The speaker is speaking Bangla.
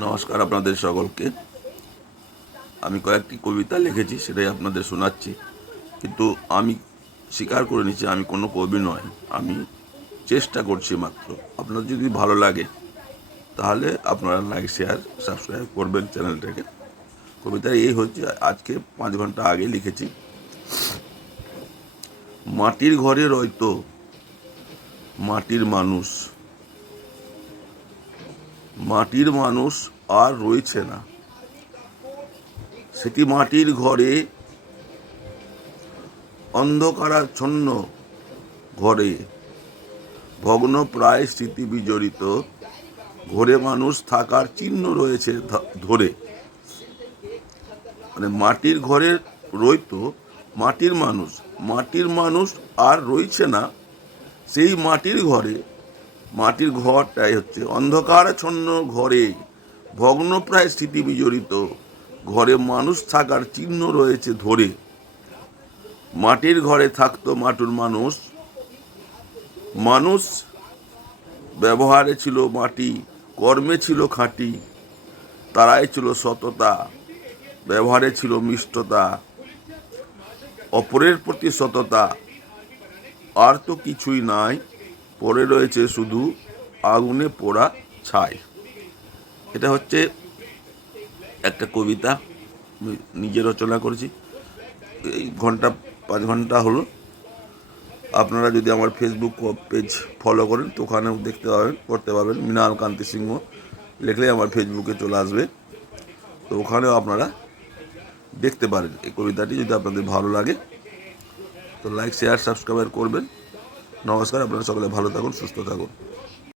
নমস্কার আপনাদের সকলকে। আমি কয়েকটি কবিতা লিখেছি, সেটাই আপনাদের শোনাচ্ছি। কিন্তু আমি স্বীকার করে নিচ্ছি আমি কোনো কবি নয়, আমি চেষ্টা করছি মাত্র। আপনার যদি ভালো লাগে তাহলে আপনারা লাইক, শেয়ার, সাবস্ক্রাইব করবেন চ্যানেলটাকে। কবিতা এই হচ্ছে, আজকে 5 ঘন্টা আগে লিখেছি। মাটির ঘরে রয়তো মাটির মানুষ, মাটির মানুষ আর রয়েছে না। সেটি মাটির ঘরে, অন্ধকারাচ্ছন্ন ঘরে, ভগ্ন প্রায় স্মৃতি বিজড়িত। ঘরে মানুষ থাকার চিহ্ন রয়েছে ধরে। মানে মাটির ঘরে রইতো মাটির মানুষ, মাটির মানুষ আর রইছে না। সেই মাটির ঘরে, মাটির ঘরটাই হচ্ছে অন্ধকারাচ্ছন্ন ঘরে, ভগ্নপ্রায় স্মৃতি বিজড়িত। ঘরে মানুষ থাকার চিহ্ন রয়েছে ধরে। মাটির ঘরে থাকতো মাটুর মানুষ, মানুষ ব্যবহারে ছিল মাটি, কর্মে ছিল খাঁটি। তারাই ছিল সততা, ব্যবহারে ছিল মিষ্টতা, অপরের প্রতি সততা। আর তো কিছুই নাই, পড়ে রয়েছে শুধু আগুনে পোড়া ছাই। এটা হচ্ছে একটা কবিতা, আমি নিজে রচনা করেছি। এই 5 ঘন্টা হলো। আপনারা যদি আমার ফেসবুক পেজ ফলো করেন তো ওখানেও দেখতে পাবেন, করতে পারবেন। মৃণাল কান্তি সিংহ লিখলে আমার ফেসবুকে চলে আসবে, তো ওখানেও আপনারা দেখতে পারেন এই কবিতাটি। যদি আপনাদের ভালো লাগে তো লাইক, শেয়ার, সাবস্ক্রাইব করবেন। নমস্কার, আপনারা সকলে ভালো থাকুন, সুস্থ থাকুন।